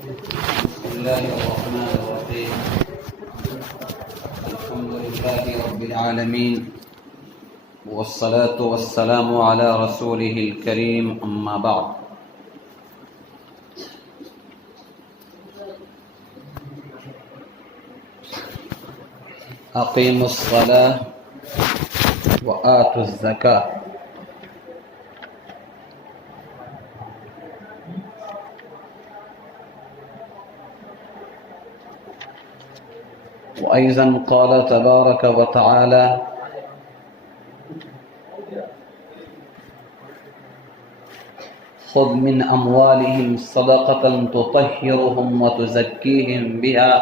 بسم الله الرحمن الرحيم. الحمد لله رب العالمين، والصلاة والسلام على رسوله الكريم، أما بعد. أقيموا الصلاة وآتوا الزكاة. وأيضا قال تبارك وتعالى: خذ من أموالهم صدقة تطهرهم وتزكيهم بها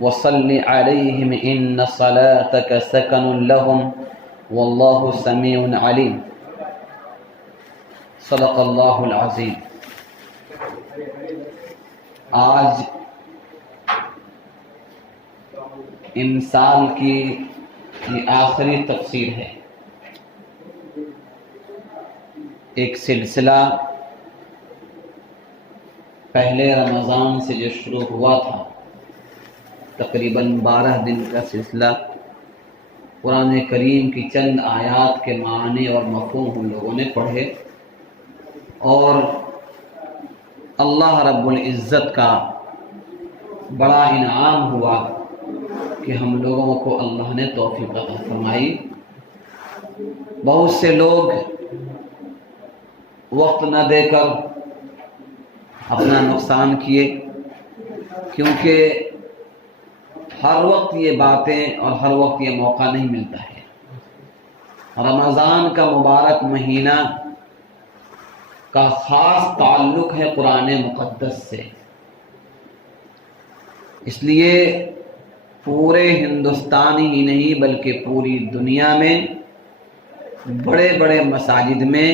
وصل عليهم إن صلاتك سكن لهم والله سميع عليم. صدق اللہ العظیم. آج ان سال کی یہ آخری تفسیر ہے. ایک سلسلہ پہلے رمضان سے جو شروع ہوا تھا، تقریباً 12 دن کا سلسلہ، قرآن کریم کی چند آیات کے معنی اور مفہوم ہم لوگوں نے پڑھے، اور اللہ رب العزت کا بڑا انعام ہوا کہ ہم لوگوں کو اللہ نے توفیق عطا فرمائی. بہت سے لوگ وقت نہ دے کر اپنا نقصان کیے، کیونکہ ہر وقت یہ باتیں اور ہر وقت یہ موقع نہیں ملتا ہے. رمضان کا مبارک مہینہ کا خاص تعلق ہے قرآن مقدس سے، اس لیے پورے ہندوستان ہی نہیں بلکہ پوری دنیا میں بڑے بڑے مساجد میں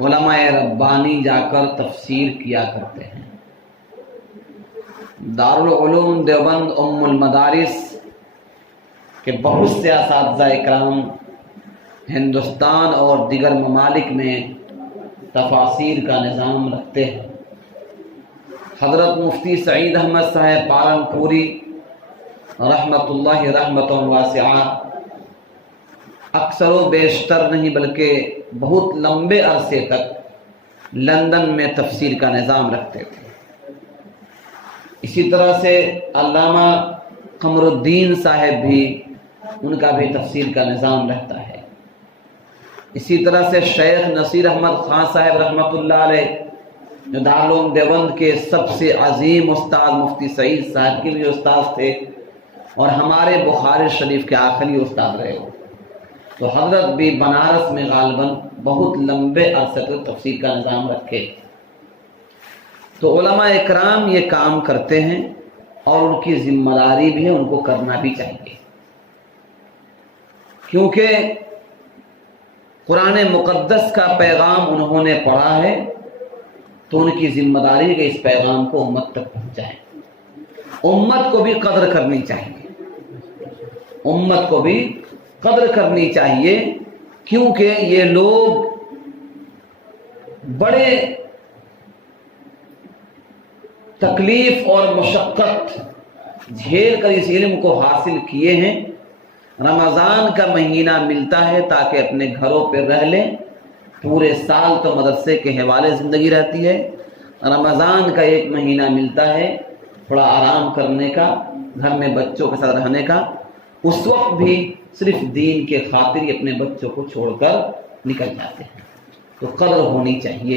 علماء ربانی جا کر تفسیر کیا کرتے ہیں. دارالعلوم دیوبند ام المدارس کے بہت سے اساتذہ اکرام ہندوستان اور دیگر ممالک میں تفاسیر کا نظام رکھتے ہیں. حضرت مفتی سعید احمد صاحب پالن پوری رحمت اللہ رحمت واسعہ اکثر و بیشتر نہیں بلکہ بہت لمبے عرصے تک لندن میں تفسیر کا نظام رکھتے تھے. اسی طرح سے علامہ قمر الدین صاحب بھی، ان کا بھی تفسیر کا نظام رہتا ہے. اسی طرح سے شیخ نصیر احمد خان صاحب رحمۃ اللہ علیہ جو دارالعلوم دیوبند کے سب سے عظیم استاد مفتی سعید صاحب کے بھی استاد تھے اور ہمارے بخاری شریف کے آخری استاد رہے ہو، تو حضرت بھی بنارس میں غالباً بہت لمبے عرصے تک تفسیر کا نظام رکھے. تو علماء اکرام یہ کام کرتے ہیں اور ان کی ذمہ داری بھی ہے، ان کو کرنا بھی چاہیے، کیونکہ قرآن مقدس کا پیغام انہوں نے پڑھا ہے تو ان کی ذمہ داری ہے کہ اس پیغام کو امت تک پہنچائیں. امت کو بھی قدر کرنی چاہیے، امت کو بھی قدر کرنی چاہیے، کیونکہ یہ لوگ بڑے تکلیف اور مشقت جھیل کر اس علم کو حاصل کیے ہیں. رمضان کا مہینہ ملتا ہے تاکہ اپنے گھروں پہ رہ لیں، پورے سال تو مدرسے کے حوالے زندگی رہتی ہے. رمضان کا ایک مہینہ ملتا ہے تھوڑا آرام کرنے کا، گھر میں بچوں کے ساتھ رہنے کا. اس وقت بھی صرف دین کے خاطر ہی اپنے بچوں کو چھوڑ کر نکل جاتے ہیں. تو قدر ہونی چاہیے،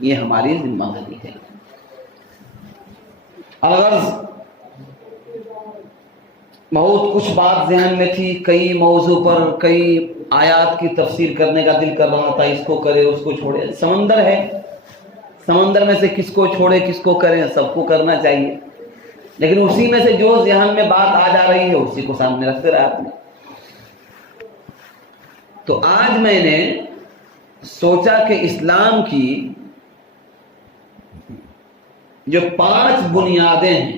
یہ ہماری ذمہ داری ہے. الغرض بہت کچھ بات ذہن میں تھی، کئی موضوع پر کئی آیات کی تفسیر کرنے کا دل کر رہا تھا، اس کو کرے اس کو چھوڑے. سمندر ہے، سمندر میں سے کس کو چھوڑے کس کو کرے، سب کو کرنا چاہیے، لیکن اسی میں سے جو ذہن میں بات آ جا رہی ہے اسی کو سامنے رکھتے رہا آپ نے. تو آج میں نے سوچا کہ اسلام کی جو 5 بنیادیں ہیں،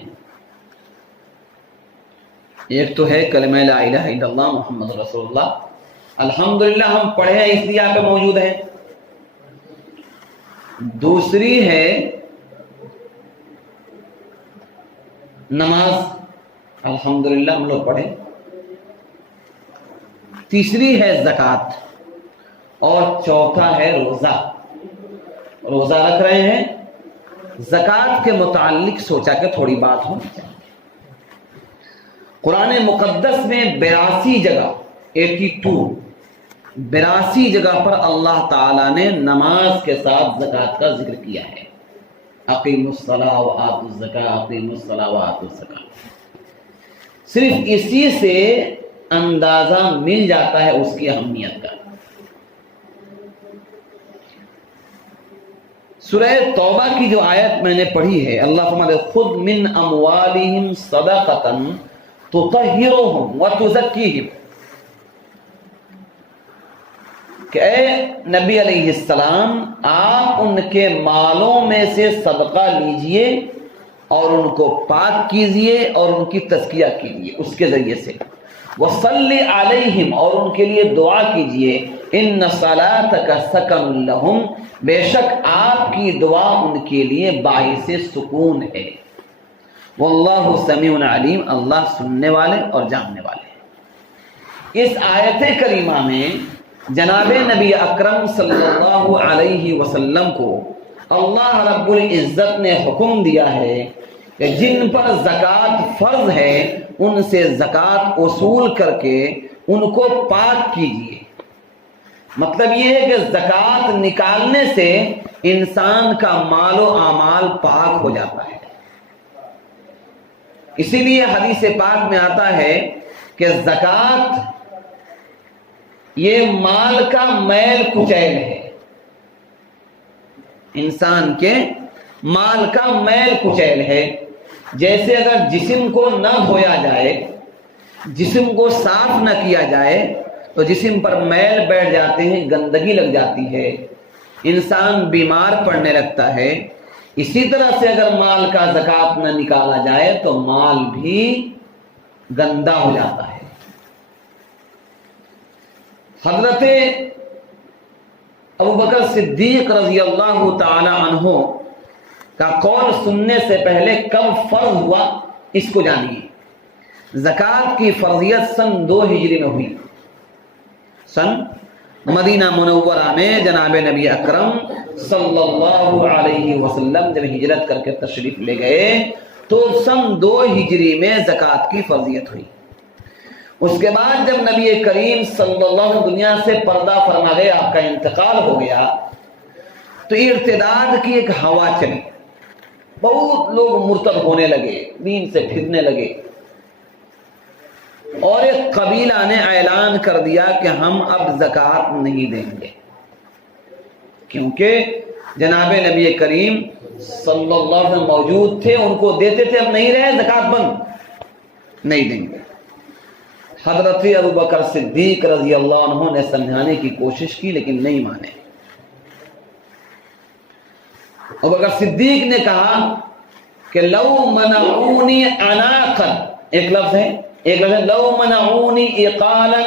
ایک تو ہے کلمہ لا الہ الا اللہ محمد رسول اللہ، الحمدللہ ہم پڑھے ہیں اس لیے آپ پہ موجود ہیں. دوسری ہے نماز الحمدللہ ہم لوگ پڑھیں، تیسری ہے زکوٰۃ، اور چوتھا ہے روزہ۔ روزہ رکھ رہے ہیں، زکوٰۃ کے متعلق سوچا کہ تھوڑی بات ہونی چاہیے۔ قرآن مقدس میں 82 جگہ 82 جگہ پر اللہ تعالیٰ نے نماز کے ساتھ زکوٰۃ کا ذکر کیا ہے۔ اقیموا الصلاۃ وآتوا الزکاۃ، اقیموا الصلاۃ وآتوا الزکاۃ۔ صرف اسی سے اندازہ مل جاتا ہے اس کی اہمیت کا۔ سورہ توبہ کی جو آیت میں نے پڑھی ہے، اللہ فرماتے ہیں خذ من اموالہم صدقۃ تطہرہم وتزکیہم، کہ اے نبی علیہ السلام آپ ان کے مالوں میں سے صدقہ لیجئے اور ان کو پاک کیجئے اور ان کی تزکیہ کیجئے اس کے ذریعے سے۔ وصلی علیہم، اور ان کے لیے دعا کیجئے۔ ان صلاتک سکن لہم، بے شک آپ کی دعا ان کے لیے باعث سکون ہے۔ واللہ سمیع علیم، اللہ سننے والے اور جاننے والے ہیں۔ اس آیت کریمہ میں جناب نبی اکرم صلی اللہ علیہ وسلم کو اللہ رب العزت نے حکم دیا ہے کہ جن پر زکوٰۃ فرض ہے ان سے زکوٰۃ وصول کر کے ان کو پاک کیجیے۔ مطلب یہ ہے کہ زکوٰۃ نکالنے سے انسان کا مال و اعمال پاک ہو جاتا ہے۔ اسی لیے حدیث پاک میں آتا ہے کہ زکوٰۃ یہ مال کا میل کچیل ہے، انسان کے مال کا میل کچیل ہے۔ جیسے اگر جسم کو نہ دھویا جائے، جسم کو صاف نہ کیا جائے تو جسم پر میل بیٹھ جاتے ہیں، گندگی لگ جاتی ہے، انسان بیمار پڑنے لگتا ہے۔ اسی طرح سے اگر مال کا زکوٰۃ نہ نکالا جائے تو مال بھی گندا ہو جاتا ہے۔ حضرت ابوبکر صدیق رضی اللہ تعالی عنہ کا قول سننے سے پہلے کب فرض ہوا اس کو جانیے۔ زکوٰۃ کی فرضیت سن 2 ہجری میں ہوئی۔ سن مدینہ منورہ میں جناب نبی اکرم صلی اللہ علیہ وسلم جب ہجرت کر کے تشریف لے گئے تو سن 2 ہجری میں زکوٰۃ کی فرضیت ہوئی۔ اس کے بعد جب نبی کریم صلی اللہ علیہ وسلم دنیا سے پردہ فرما گئے، آپ کا انتقال ہو گیا، تو ارتداد کی ایک ہوا چلی، بہت لوگ مرتد ہونے لگے، دین سے پھرنے لگے، اور ایک قبیلہ نے اعلان کر دیا کہ ہم اب زکوٰۃ نہیں دیں گے، کیونکہ جناب نبی کریم صلی اللہ علیہ وسلم موجود تھے، ان کو دیتے تھے، اب نہیں رہے، زکوٰۃ بند، نہیں دیں گے۔ حضرت ابوبکر صدیق رضی اللہ عنہ نے سمجھانے کی کوشش کی لیکن نہیں مانے۔ ابوبکر صدیق نے کہا کہ لو منعونی عناقا، ایک لفظ ہے لو منعونی اقالا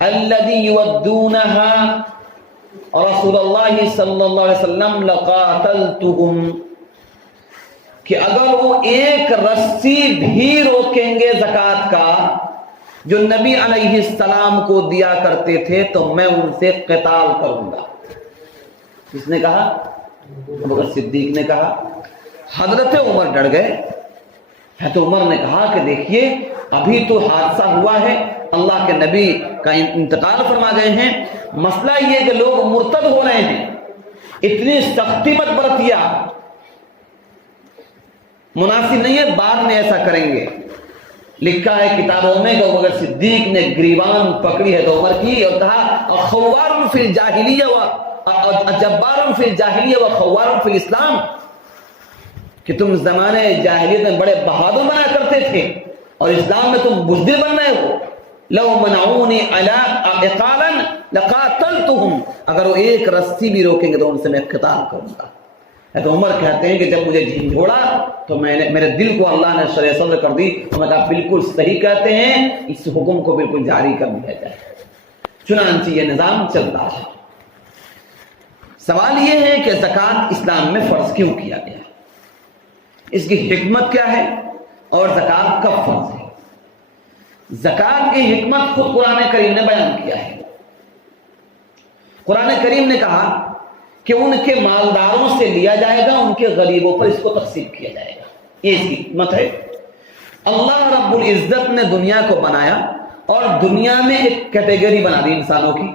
الذي يودونها رسول اللہ صلی اللہ علیہ وسلم لقاتلتهم، کہ اگر وہ ایک رسی بھی روکیں گے زکوٰۃ کا جو نبی علیہ السلام کو دیا کرتے تھے تو میں ان سے قتال کروں گا۔ کس نے کہا؟ ابوبکر صدیق نے کہا۔ حضرت عمر ڈر گئے، حضرت عمر نے کہا کہ دیکھیے ابھی تو حادثہ ہوا ہے، اللہ کے نبی کا انتقال فرما گئے ہیں، مسئلہ یہ کہ لوگ مرتد ہو رہے ہیں، اتنی سختی مت برتیا، مناسب نہیں ہے، بعد میں ایسا کریں گے۔ لکھا ہے کتابوں میں کہ ابوبکر صدیق نے گریبان پکڑی ہے تو عمر کی اور کہا خوار فی الجاہلیہ و جبار فی الجاہلیہ و خوار فی الاسلام، کہ تم زمانے جاہلیت میں بڑے بہادر بنا کرتے تھے اور اسلام میں تم بزدل بن رہے ہو۔ لو منعونی علی اقالا لقاتلتهم، اگر وہ ایک رسی بھی روکیں گے تو ان سے میں قتال کروں گا۔ تو عمر کہتے ہیں کہ جب مجھے جھنجھوڑا تو میرے دل کو اللہ نے شرح صدر کر دی، تو میں کہا بالکل صحیح کہتے ہیں، اس حکم کو بالکل جاری کر دیا جائے۔ چنانچہ یہ نظام چلتا ہے۔ سوال یہ ہے کہ زکوٰۃ اسلام میں فرض کیوں کیا گیا؟ اس کی حکمت کیا ہے اور زکوٰۃ کب فرض ہے؟ زکوٰۃ کی حکمت خود قرآن کریم نے بیان کیا ہے۔ قرآن کریم نے کہا کہ ان کے مالداروں سے لیا جائے گا، ان کے غریبوں پر اس کو تقسیم کیا جائے گا، یہ اس کی حکمت ہے۔ اللہ رب العزت نے دنیا کو بنایا اور دنیا میں ایک کیٹیگری بنا دی انسانوں کی،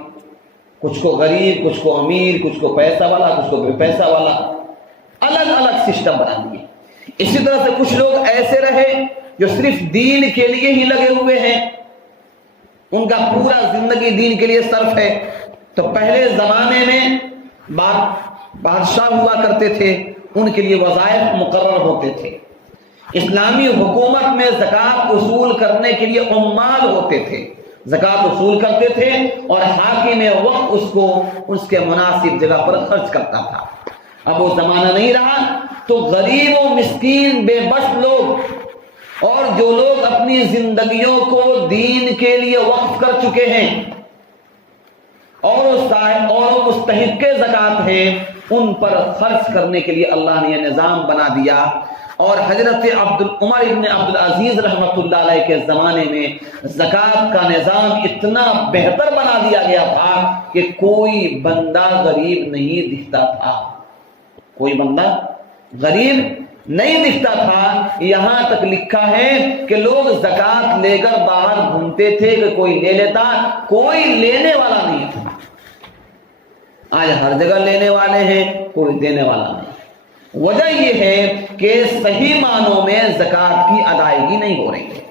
کچھ کو غریب، کچھ کو امیر، کچھ کو پیسہ والا، کچھ کو بے پیسہ والا، الگ الگ سسٹم بنا دیے۔ اسی طرح سے کچھ لوگ ایسے رہے جو صرف دین کے لیے ہی لگے ہوئے ہیں، ان کا پورا زندگی دین کے لیے صرف ہے۔ تو پہلے زمانے میں بادشاہ ہوا کرتے تھے، ان کے لیے وظائف مقرر ہوتے تھے۔ اسلامی حکومت میں زکوٰۃ وصول کرنے کے لیے عمال ہوتے تھے، زکوٰۃ وصول کرتے تھے اور حاکم وقت اس کو اس کے مناسب جگہ پر خرچ کرتا تھا۔ اب وہ زمانہ نہیں رہا، تو غریب و مسکین بے بس لوگ اور جو لوگ اپنی زندگیوں کو دین کے لیے وقف کر چکے ہیں اور مستحق زکوٰۃ ہیں، ان پر خرچ کرنے کے لیے اللہ نے یہ نظام بنا دیا۔ اور حضرت عمر ابن عبدالعزیز رحمۃ اللہ علیہ کے زمانے میں زکوٰۃ کا نظام اتنا بہتر بنا دیا گیا تھا کہ کوئی بندہ غریب نہیں دکھتا تھا، کوئی بندہ غریب نہیں دکھتا تھا۔ یہاں تک لکھا ہے کہ لوگ زکوٰۃ لے کر باہر گھومتے تھے کہ کوئی لے لیتا، کوئی لینے والا نہیں تھا۔ آج ہر جگہ لینے والے ہیں، کوئی دینے والا نہیں۔ وجہ یہ ہے کہ صحیح معنوں میں زکوٰۃ کی ادائیگی نہیں ہو رہی ہے۔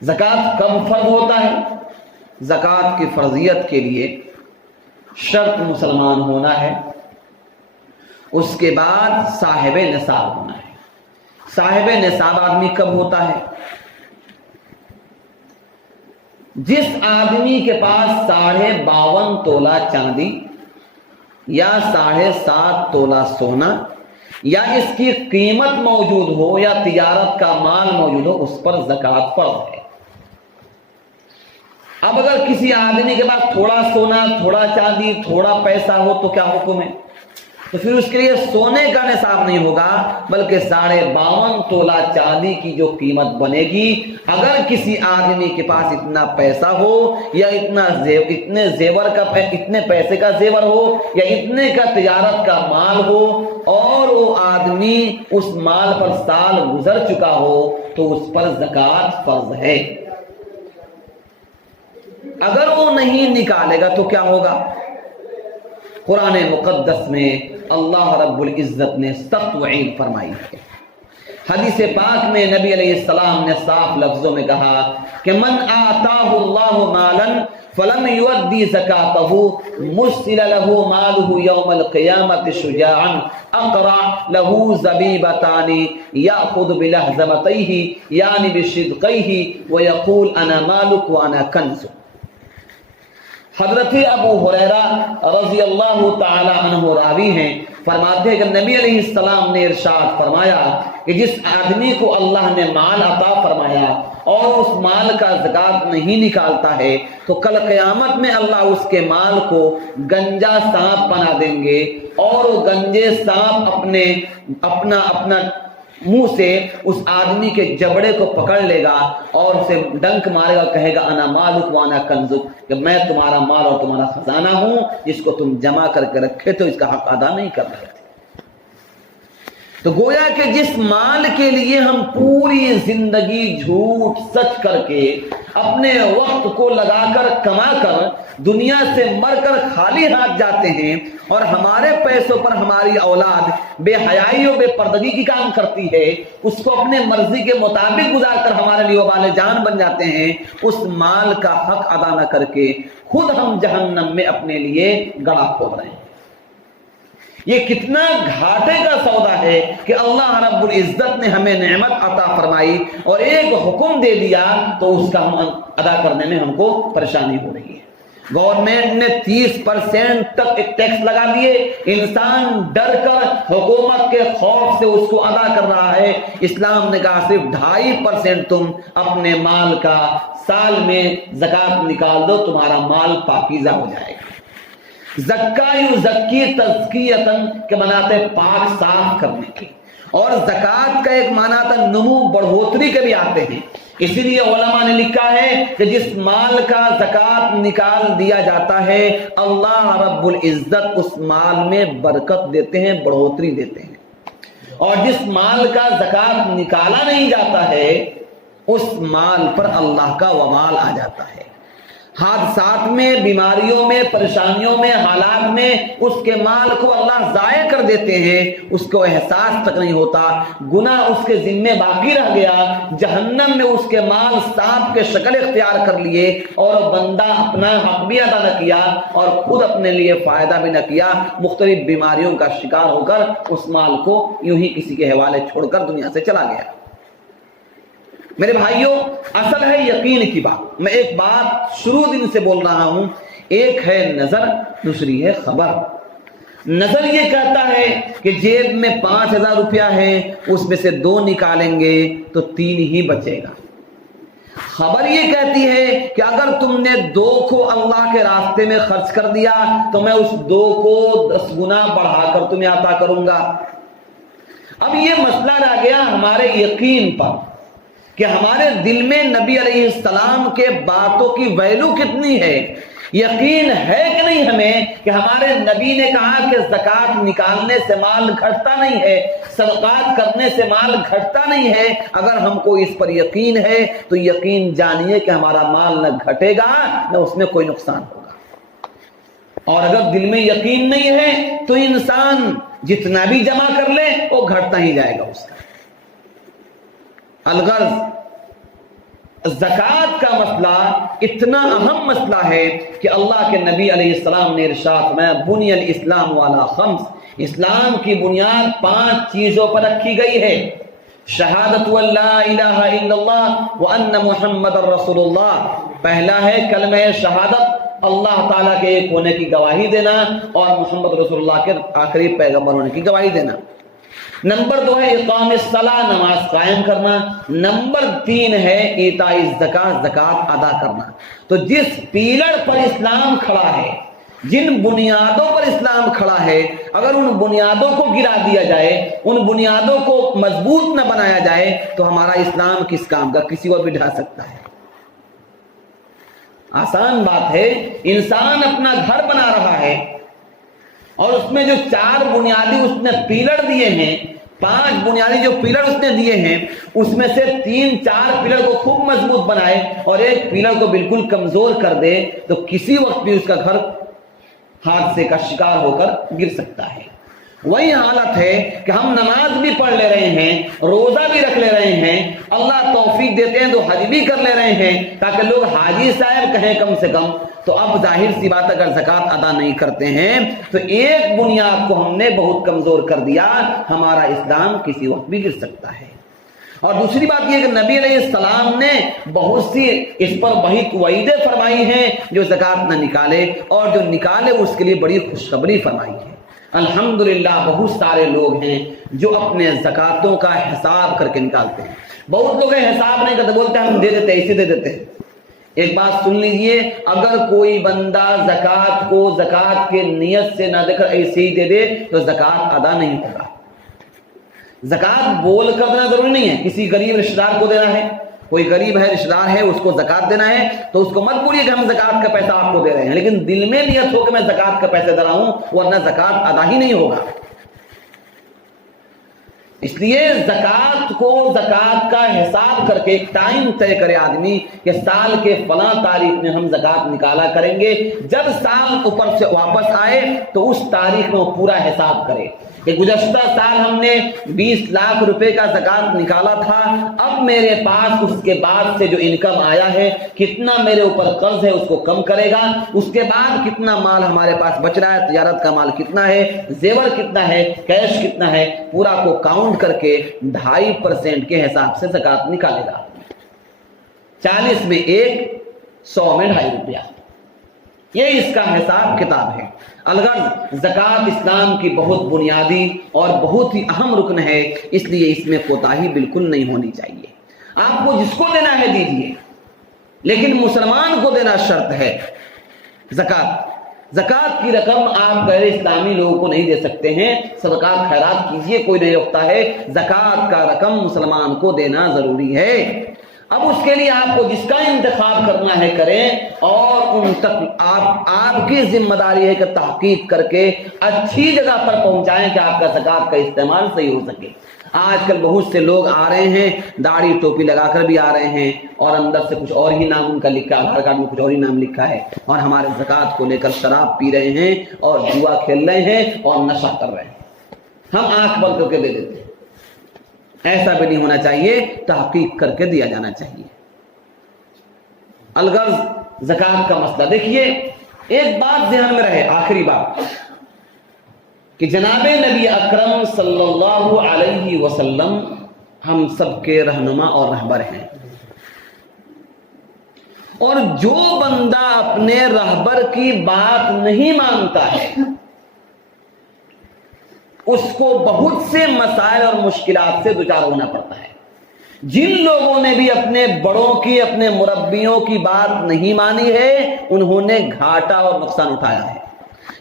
زکوٰۃ کب فرض ہوتا ہے؟ زکوٰۃ کی فرضیت کے لیے شرط مسلمان ہونا ہے، اس کے بعد صاحب نصاب ہونا ہے۔ صاحب نصاب آدمی کب ہوتا ہے؟ جس آدمی کے پاس 52.5 تولہ چاندی یا 7.5 تولہ سونا یا اس کی قیمت موجود ہو یا تجارت کا مال موجود ہو، اس پر زکوٰۃ فرض ہے۔ اب اگر کسی آدمی کے پاس تھوڑا سونا، تھوڑا چاندی، تھوڑا پیسہ ہو تو کیا حکم ہے؟ تو پھر اس کے لیے سونے کا نصاب نہیں ہوگا، بلکہ 52.5 تولہ چاندی کی جو قیمت بنے گی، اگر کسی آدمی کے پاس اتنا پیسہ ہو یا اتنے پیسے کا زیور ہو یا اتنے کا تجارت کا مال ہو اور وہ آدمی اس مال پر سال گزر چکا ہو تو اس پر زکوٰۃ فرض ہے۔ اگر وہ نہیں نکالے گا تو کیا ہوگا؟ قرآن مقدس میں اللہ رب العزت نے سخت وعید فرمائی ہے۔ حدیث پاک میں نبی علیہ السلام نے صاف لفظوں میں کہا کہ من آتاہ اللہ مالا فلم یؤدی زکاتہ مسل له ماله یوم القیامت شجاعا اقرع له زبیبتان یأخذ بلہزمتیہ یعنی بشدقیہ ویقول انا مالک وانا کنز۔ حضرت ابو ہریرہ رضی اللہ تعالی عنہ راوی ہیں، فرماتے ہیں کہ نبی علیہ السلام نے ارشاد فرمایا کہ جس آدمی کو اللہ نے مال عطا فرمایا اور اس مال کا زکوٰۃ نہیں نکالتا ہے تو کل قیامت میں اللہ اس کے مال کو گنجا سانپ بنا دیں گے اور وہ گنجے سانپ اپنا منہ سے اس آدمی کے جبڑے کو پکڑ لے گا اور اسے ڈنک مارے گا، کہے گا انا مالک وانا کنزک، کہ میں تمہارا مال اور تمہارا خزانہ ہوں جس کو تم جمع کر کے رکھے تو اس کا حق ادا نہیں کر رہے تھے۔ تو گویا کہ جس مال کے لیے ہم پوری زندگی جھوٹ سچ کر کے اپنے وقت کو لگا کر کما کر دنیا سے مر کر خالی ہاتھ جاتے ہیں اور ہمارے پیسوں پر ہماری اولاد بے حیائی و بے پردگی کی کام کرتی ہے، اس کو اپنے مرضی کے مطابق گزار کر ہمارے لیے وبال جان بن جاتے ہیں، اس مال کا حق ادا نہ کر کے خود ہم جہنم میں اپنے لیے گڑھا کھود رہے ہیں۔ یہ کتنا گھاٹے کا سودا ہے کہ اللہ رب العزت نے ہمیں نعمت عطا فرمائی اور ایک حکم دے دیا تو اس کا ہم ادا کرنے میں ہم کو پریشانی ہو رہی ہے۔ گورنمنٹ نے 30% تک ایک ٹیکس لگا دیے، انسان ڈر کر حکومت کے خوف سے اس کو ادا کر رہا ہے۔ اسلام نے کہا صرف 2.5% تم اپنے مال کا سال میں زکوٰۃ نکال دو، تمہارا مال پاکیزہ ہو جائے گا۔ زکا یزکی تزکیتن کے مناتے پاک صاف کرنے کی، اور زکات کا ایک معنی تھا نمو بڑھوتری کے بھی آتے ہیں۔ اسی لیے علماء نے لکھا ہے کہ جس مال کا زکات نکال دیا جاتا ہے اللہ رب العزت اس مال میں برکت دیتے ہیں، بڑھوتری دیتے ہیں، اور جس مال کا زکات نکالا نہیں جاتا ہے اس مال پر اللہ کا وبال آ جاتا ہے۔ حادثات میں، بیماریوں میں، پریشانیوں میں، حالات میں اس کے مال کو اللہ ضائع کر دیتے ہیں، اس کو احساس تک نہیں ہوتا، گناہ اس کے ذمے باقی رہ گیا، جہنم میں اس کے مال سانپ کے شکل اختیار کر لیے، اور بندہ اپنا حق بھی ادا نہ کیا اور خود اپنے لیے فائدہ بھی نہ کیا، مختلف بیماریوں کا شکار ہو کر اس مال کو یوں ہی کسی کے حوالے چھوڑ کر دنیا سے چلا گیا۔ میرے بھائیوں، اصل ہے یقین کی بات۔ میں ایک بات شروع دن سے بول رہا ہوں، ایک ہے نظر، دوسری ہے خبر۔ نظر یہ کہتا ہے کہ جیب میں 5,000 روپیہ ہے، اس میں سے 2 نکالیں گے تو 3 ہی بچے گا۔ خبر یہ کہتی ہے کہ اگر تم نے 2 کو اللہ کے راستے میں خرچ کر دیا تو میں اس 2 کو 10 گنا بڑھا کر تمہیں عطا کروں گا۔ اب یہ مسئلہ رہ گیا ہمارے یقین پر کہ ہمارے دل میں نبی علیہ السلام کے باتوں کی ویلو کتنی ہے، یقین ہے کہ نہیں ہمیں کہ ہمارے نبی نے کہا کہ زکات نکالنے سے مال گھٹتا نہیں ہے، صدقات کرنے سے مال گھٹتا نہیں ہے۔ اگر ہم کو اس پر یقین ہے تو یقین جانیے کہ ہمارا مال نہ گھٹے گا نہ اس میں کوئی نقصان ہوگا، اور اگر دل میں یقین نہیں ہے تو انسان جتنا بھی جمع کر لے وہ گھٹتا ہی جائے گا اس کا۔ الغرض زکات کا مسئلہ اتنا اہم مسئلہ ہے کہ اللہ کے نبی علیہ السلام نے ارشاد فرمایا بنی الاسلام علی 5، اسلام کی بنیاد 5 چیزوں پر رکھی گئی ہے۔ شہادت لا الہ الا اللہ وان محمد رسول اللہ، پہلا ہے کلمہ شہادت، اللہ تعالیٰ کے ایک ہونے کی گواہی دینا اور محمد رسول اللہ کے آخری پیغمبر ہونے کی گواہی دینا۔ نمبر 2 ہے اقام الصلاۃ، نماز قائم کرنا۔ نمبر 3 ہے ایتاء الزکات، زکات ادا کرنا۔ تو جس پیلر پر اسلام کھڑا ہے، جن بنیادوں پر اسلام کھڑا ہے، اگر ان بنیادوں کو گرا دیا جائے، ان بنیادوں کو مضبوط نہ بنایا جائے تو ہمارا اسلام کس کام کا، کسی کو بھی ڈھا سکتا ہے۔ آسان بات ہے، انسان اپنا گھر بنا رہا ہے اور اس میں جو 4 بنیادی اس نے پیلر دیے ہیں، 5 بنیادی جو پیلر اس نے دیے ہیں، اس میں سے 3-4 پیلر کو خوب مضبوط بنائے اور ایک پیلر کو بالکل کمزور کر دے تو کسی وقت بھی اس کا گھر حادثے کا شکار ہو کر گر سکتا ہے۔ وہی حالت ہے کہ ہم نماز بھی پڑھ لے رہے ہیں، روزہ بھی رکھ لے رہے ہیں، اللہ توفیق دیتے ہیں تو حج بھی کر لے رہے ہیں تاکہ لوگ حاجی صاحب کہیں کم سے کم، تو اب ظاہر سی بات اگر زکات ادا نہیں کرتے ہیں تو ایک بنیاد کو ہم نے بہت کمزور کر دیا، ہمارا اسلام کسی وقت بھی گر سکتا ہے۔ اور دوسری بات یہ کہ نبی علیہ السلام نے بہت سی اس پر بہت وعیدیں فرمائی ہیں جو زکات نہ نکالے، اور جو نکالے اس کے لیے بڑی خوشخبری فرمائی ہے۔ الحمدللہ بہت سارے لوگ ہیں جو اپنے زکاتوں کا حساب کر کے نکالتے ہیں۔ بہت لوگ حساب نہیں کرتے، بولتے ہیں ہم دے دیتے ہیں، ایسے دے دیتے ہیں۔ ایک بات سن لیجئے، اگر کوئی بندہ زکات کو زکات کے نیت سے نہ دے کر ایسے ہی دے دے تو زکات ادا نہیں ہوگا۔ زکات بول کر دینا ضروری نہیں ہے، کسی غریب رشتہ دار کو دینا ہے، کوئی غریب ہے، رشتہ دار ہے، اس کو زکات دینا ہے تو اس کو مت بولیے کہ ہم زکات کا پیسہ آپ کو دے رہے ہیں، لیکن دل میں نیت ہو کہ میں زکات کا پیسہ دے رہا ہوں، ورنہ زکات ادا ہی نہیں ہوگا۔ اس لیے زکات کو زکات کا حساب کر کے ایک ٹائم طے کرے آدمی کہ سال کے فلاں تاریخ میں ہم زکات نکالا کریں گے، جب سال اوپر سے واپس آئے تو اس تاریخ میں وہ پورا حساب کرے کہ گزشتہ سال ہم نے 20 لاکھ روپے کا زکات نکالا تھا، اب میرے پاس اس کے بعد سے جو انکم آیا ہے، کتنا میرے اوپر قرض ہے اس کو کم کرے گا، اس کے بعد کتنا مال ہمارے پاس بچ رہا ہے، تجارت کا مال کتنا ہے، زیور کتنا ہے، کیش کتنا ہے، پورا کو کاؤنٹ کر کے 2.5% کے حساب سے زکات نکالے گا۔ 40 میں 1، 100 میں 2.5 روپیہ، یہ اس کا حساب کتاب ہے۔ الغرض زکات اسلام کی بہت بنیادی اور بہت ہی اہم رکن ہے، اس لیے اس میں کوتاہی بالکل نہیں ہونی چاہیے۔ آپ کو جس کو دینا ہے دیجیے، لیکن مسلمان کو دینا شرط ہے زکات۔ زکات کی رقم آپ غیر اسلامی لوگوں کو نہیں دے سکتے ہیں، صدقات خیرات کیجئے، کوئی نہیں روکتا ہے، زکات کا رقم مسلمان کو دینا ضروری ہے۔ اب اس کے لیے آپ کو جس کا انتخاب کرنا ہے کریں، اور ان تک آپ کی ذمہ داری ہے کہ تحقیق کر کے اچھی جگہ پر پہنچائیں کہ آپ کا زکات کا استعمال صحیح ہو سکے۔ آج کل بہت سے لوگ آ رہے ہیں، داڑھی ٹوپی لگا کر بھی آ رہے ہیں، اور اندر سے کچھ اور ہی نام ان کا لکھا ہے، آدھار کارڈ میں کچھ اور ہی نام لکھا ہے، اور ہمارے زکات کو لے کر شراب پی رہے ہیں اور جوا کھیل رہے ہیں اور نشہ کر رہے ہیں، ہم آنکھ بند کر کے دے دیتے ہیں۔ ایسا بھی نہیں ہونا چاہیے، تحقیق کر کے دیا جانا چاہیے۔ الغرض زکات کا مسئلہ دیکھیے، ایک بات ذہن میں رہے، آخری بات، کہ جناب نبی اکرم صلی اللہ علیہ وسلم ہم سب کے رہنما اور رہبر ہیں، اور جو بندہ اپنے رہبر کی بات نہیں مانتا ہے اس کو بہت سے مسائل اور مشکلات سے دوچار ہونا پڑتا ہے۔ جن لوگوں نے بھی اپنے بڑوں کی، اپنے مربیوں کی بات نہیں مانی ہے، انہوں نے گھاٹا اور نقصان اٹھایا ہے۔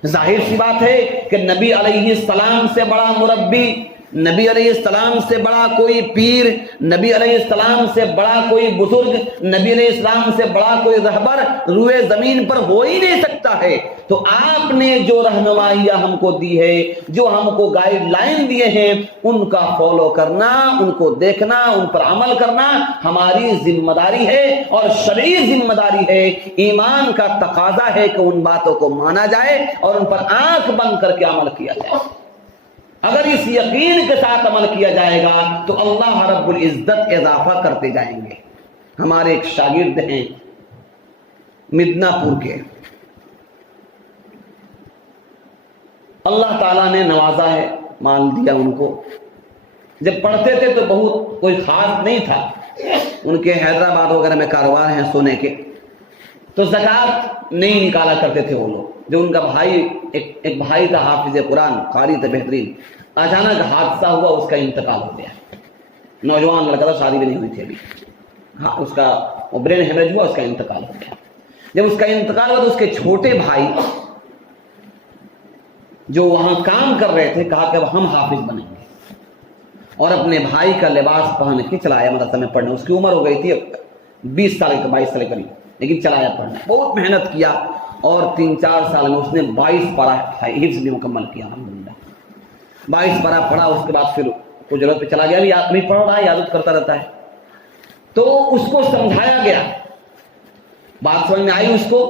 ظاہر سی بات ہے کہ نبی علیہ السلام سے بڑا مربی، نبی علیہ السلام سے بڑا کوئی پیر، نبی علیہ السلام سے بڑا کوئی بزرگ، نبی علیہ السلام سے بڑا کوئی رہبر روئے زمین پر ہو ہی نہیں سکتا ہے۔ تو آپ نے جو رہنمائیاں ہم کو دی ہے، جو ہم کو گائیڈ لائن دیے ہیں، ان کا فالو کرنا، ان کو دیکھنا، ان پر عمل کرنا ہماری ذمہ داری ہے، اور شرعی ذمہ داری ہے۔ ایمان کا تقاضا ہے کہ ان باتوں کو مانا جائے اور ان پر آنکھ بند کر کے عمل کیا جائے۔ اگر اس یقین کے ساتھ عمل کیا جائے گا تو اللہ رب العزت اضافہ کرتے جائیں گے۔ ہمارے ایک شاگرد ہیں مدنا پور کے، اللہ تعالیٰ نے نوازا ہے، مال دیا ان کو۔ جب پڑھتے تھے تو بہت کوئی خاص نہیں تھا، ان کے حیدرآباد وغیرہ میں کاروبار ہیں سونے کے، تو زکوٰۃ نہیں نکالا کرتے تھے وہ لوگ۔ جو ان کا بھائی ایک بھائی تھا، حافظ قرآن، قاری تھا بہترین، اچانک حادثہ ہوا، اس کا انتقال ہو گیا۔ نوجوان لڑکا تھا، شادی بھی نہیں ہوئی تھی ابھی، ہاں اس کا برین ہیمریج ہوا، اس کا انتقال ہو گیا۔ جب اس کا انتقال ہوا تو اس کے چھوٹے بھائی جو وہاں کام کر رہے تھے کہا کہ اب ہم حافظ بنیں گے، اور اپنے بھائی کا لباس پہن کے چلایا مدرسہ میں پڑھنے۔ اس کی عمر ہو گئی تھی 20 سال کا، 22 سال قریب، لیکن چلایا پڑھنا، بہت محنت کیا، اور 3-4 سال میں اس نے 22 پارہ حفظ بھی مکمل کیا الحمدللہ۔ 22 پارہ پڑھا، اس کے بعد پھر کوئی ضرورت پہ چلا گیا، ابھی پڑھ رہا ہے، یاد کرتا رہتا ہے۔ تو اس کو سمجھایا گیا، بات سمجھ میں آئی اس کو،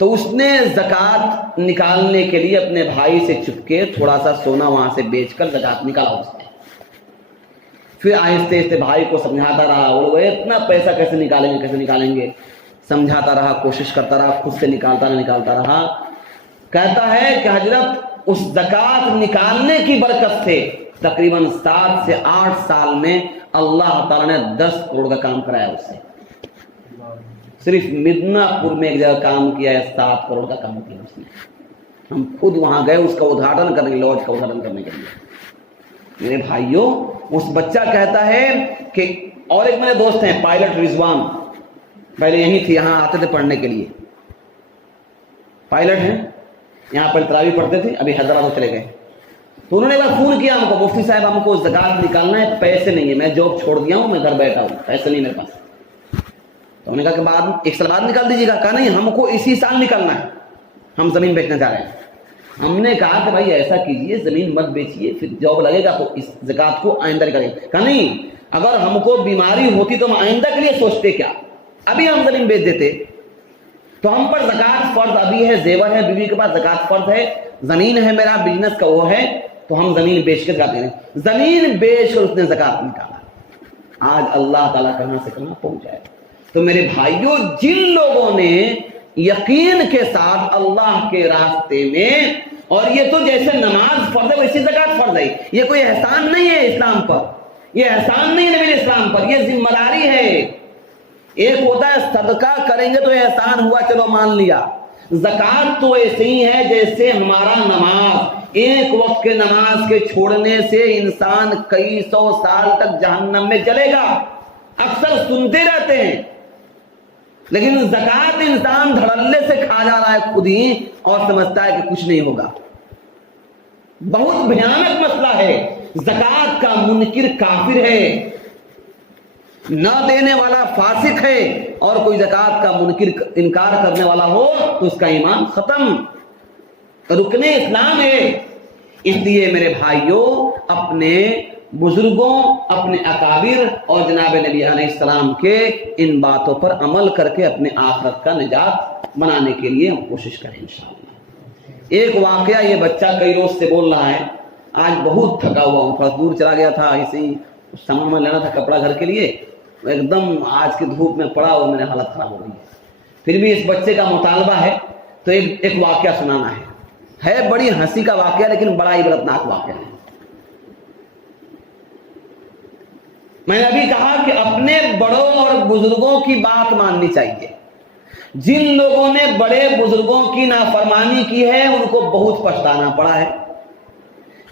تو اس نے زکوٰۃ نکالنے کے لیے اپنے بھائی سے چھپ کے تھوڑا سا سونا وہاں سے بیچ کر زکوٰۃ نکالا اس نے۔ پھر آہستہ آہستہ بھائی کو سمجھاتا رہا، وہ لوگ اتنا پیسہ کیسے نکالیں گے، سمجھاتا رہا، کوشش کرتا رہا، خود سے نکالتا رہا۔ کہتا ہے کہ حضرت اس زکوٰۃ نکالنے کی برکت سے تقریباً 7 سے 8 سال میں اللہ تعالیٰ نے 10 کروڑ کا کام کرایا اس سے۔ صرف مدنا پور میں ایک جگہ کام کیا ہے، 7 کروڑ کا کام کیا اس نے۔ ہم خود وہاں گئے اس کا ادھاٹن کرنے، لاج کا ادھاٹن کرنے کے لیے۔ میرے بھائیوں، اس بچہ کہتا ہے کہ، اور ایک میرے دوست ہیں پائلٹ رضوان، پہلے یہی تھے، یہاں آتے تھے پڑھنے کے لیے، پائلٹ ہیں، یہاں پر تراویح پڑھتے تھے، ابھی حیدرآباد چلے گئے۔ تو انہوں نے ایک بار فون کیا ہم کو، مفتی صاحب ہم کو زکوٰۃ نکالنا ہے، پیسے نہیں ہے، میں جاب چھوڑ دیا ہوں، میں گھر بیٹھا ہوں، پیسے نہیں میرے پاس۔ تو انہوں نے کہا کہ بعد 1 سال بعد نکال دیجیے گا۔ کہا نہیں، ہم کو اسی سال نکالنا ہے، ہم زمین بیچنا چاہ رہے ہیں۔ ہم نے کہا کہ بھائی ایسا کیجئے، زمین مت بیچیے، پھر جاب لگے گا تو اس زکوٰۃ کو آئندہ نکالیں گے۔ کہا نہیں، اگر ہم کو بیماری ہوتی تو ہم آئندہ کے لیے سوچتے کیا، ابھی ہم زمین بیچ دیتے۔ تو ہم پر زکوٰۃ فرض ابھی ہے، زیور ہے، بیوی کے پاس زکوٰۃ فرض ہے، زمین ہے میرا بزنس کا وہ ہے، تو ہم زمین بیچ کے زکوٰۃ دیں۔ زمین بیچ کر اس نے زکوٰۃ نکالا۔ آج اللہ تعالیٰ کہاں سے کہاں پہنچ جائے۔ تو میرے بھائیوں، جن لوگوں نے یقین کے ساتھ اللہ کے راستے میں، اور یہ تو جیسے نماز فرض ہے ویسی زکوٰۃ فرض ہے، یہ کوئی احسان نہیں ہے اسلام پر، یہ احسان نہیں ہے نبی اسلام پر، یہ ذمہ داری ہے۔ ایک ہوتا ہے صدقہ کریں گے تو احسان ہوا، چلو مان لیا۔ زکوٰۃ تو ایسے ہی ہے جیسے ہمارا نماز، ایک وقت کے نماز کے چھوڑنے سے انسان کئی 100 سال تک جہنم میں جلے گا۔ اکثر سنتے رہتے ہیں لیکن زکات انسان دھڑلے سے کھا جا رہا ہے خود ہی اور سمجھتا ہے کہ کچھ نہیں ہوگا. بہت بھیانک مسئلہ ہے. زکات کا منکر کافر ہے، نہ دینے والا فاسق ہے، اور کوئی زکات کا منکر انکار کرنے والا ہو تو اس کا ایمان ختم، رکن اسلام ہے. اس لیے میرے بھائیوں، اپنے بزرگوں، اپنے اکابر اور جناب نبی علیہ السلام کے ان باتوں پر عمل کر کے اپنے آخرت کا نجات بنانے کے لیے ہم کوشش کریں انشاءاللہ. ایک واقعہ، یہ بچہ کئی روز سے بول رہا ہے، آج بہت تھکا ہوا ہوں، تھوڑا دور چلا گیا تھا، ایسے ہی سامان میں لینا تھا کپڑا گھر کے لیے، ایک دم آج کی دھوپ میں پڑا اور میرے حالت خراب ہو گئی. پھر بھی اس بچے کا مطالبہ ہے تو ایک واقعہ سنانا ہے بڑی ہنسی کا واقعہ لیکن بڑا عبرتناک واقعہ ہے. میں نے ابھی کہا کہ اپنے بڑوں اور بزرگوں کی بات ماننی چاہیے. جن لوگوں نے بڑے بزرگوں کی نافرمانی کی ہے ان کو بہت پچھتانا پڑا ہے.